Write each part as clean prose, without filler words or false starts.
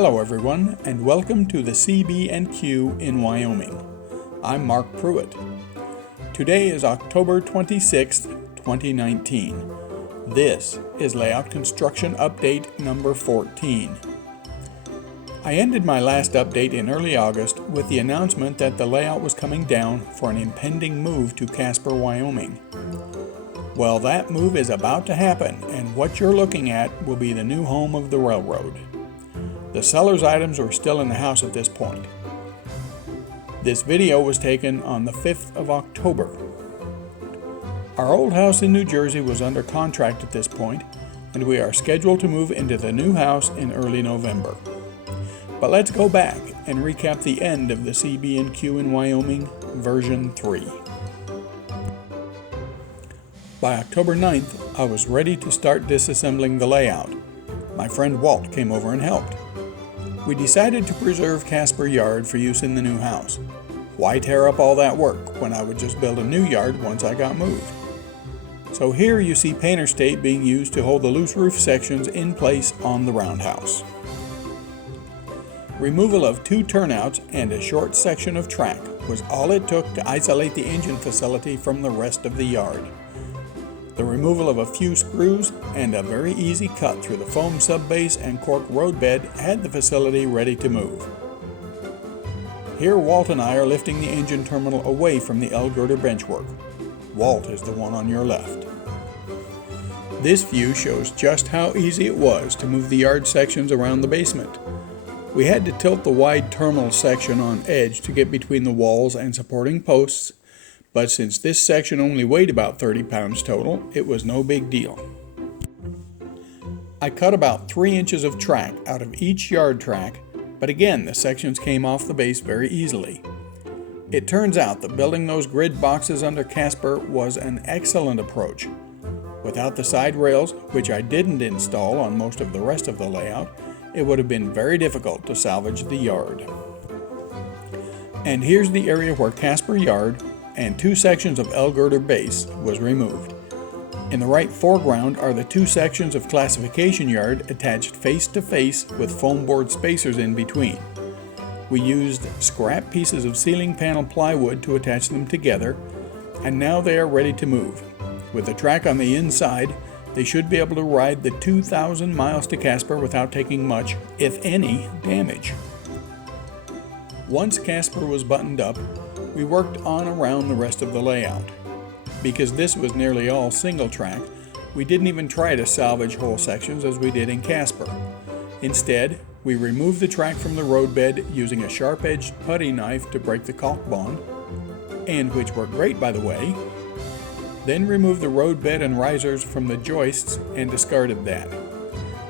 Hello everyone, and welcome to the CB&Q in Wyoming. I'm Mark Pruitt. Today is October 26, 2019. This is Layout Construction Update number 14. I ended my last update in early August with the announcement that the layout was coming down for an impending move to Casper, Wyoming. Well, that move is about to happen, and what you're looking at will be the new home of the railroad. The seller's items were still in the house at this point. This video was taken on the 5th of October. Our old house in New Jersey was under contract at this point, and we are scheduled to move into the new house in early November. But let's go back and recap the end of the CB&Q in Wyoming version 3. By October 9th, I was ready to start disassembling the layout. My friend Walt came over and helped. We decided to preserve Casper Yard for use in the new house. Why tear up all that work when I would just build a new yard once I got moved? So here you see painter's tape being used to hold the loose roof sections in place on the roundhouse. Removal of 2 turnouts and a short section of track was all it took to isolate the engine facility from the rest of the yard. The removal of a few screws and a very easy cut through the foam subbase and cork roadbed had the facility ready to move. Here Walt and I are lifting the engine terminal away from the L-girder benchwork. Walt is the one on your left. This view shows just how easy it was to move the yard sections around the basement. We had to tilt the wide terminal section on edge to get between the walls and supporting posts, but since this section only weighed about 30 pounds total, it was no big deal. I cut about 3 inches of track out of each yard track, but again the sections came off the base very easily. It turns out that building those grid boxes under Casper was an excellent approach. Without the side rails, which I didn't install on most of the rest of the layout, it would have been very difficult to salvage the yard. And here's the area where Casper Yard and 2 sections of L-girder base was removed. In the right foreground are the 2 sections of classification yard attached face to face with foam board spacers in between. We used scrap pieces of ceiling panel plywood to attach them together, and now they are ready to move. With the track on the inside, they should be able to ride the 2,000 miles to Casper without taking much, if any, damage. Once Casper was buttoned up, we worked on around the rest of the layout. Because this was nearly all single track, we didn't even try to salvage whole sections as we did in Casper. Instead, we removed the track from the roadbed using a sharp-edged putty knife to break the caulk bond, and which worked great by the way, then removed the roadbed and risers from the joists and discarded that.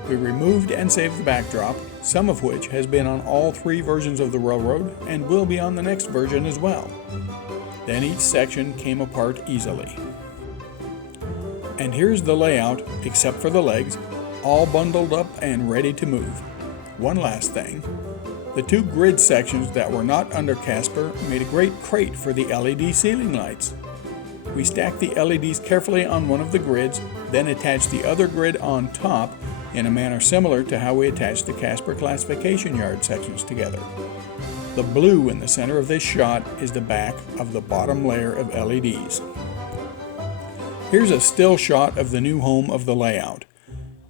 We removed and saved the backdrop, some of which has been on all 3 versions of the railroad and will be on the next version as well. Then each section came apart easily. And here's the layout, except for the legs, all bundled up and ready to move. One last thing, the 2 grid sections that were not under Casper made a great crate for the LED ceiling lights. We stacked the LEDs carefully on one of the grids, then attached the other grid on top in a manner similar to how we attached the Casper classification yard sections together. The blue in the center of this shot is the back of the bottom layer of LEDs. Here's a still shot of the new home of the layout.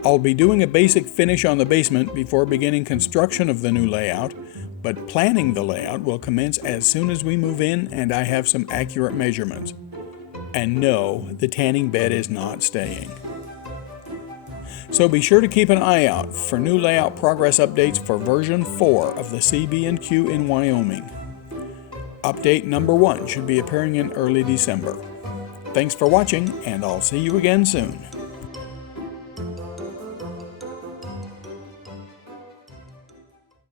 I'll be doing a basic finish on the basement before beginning construction of the new layout, but planning the layout will commence as soon as we move in and I have some accurate measurements. And no, the tanning bed is not staying. So be sure to keep an eye out for new layout progress updates for version 4 of the CB&Q in Wyoming. Update number 1 should be appearing in early December. Thanks for watching, and I'll see you again soon.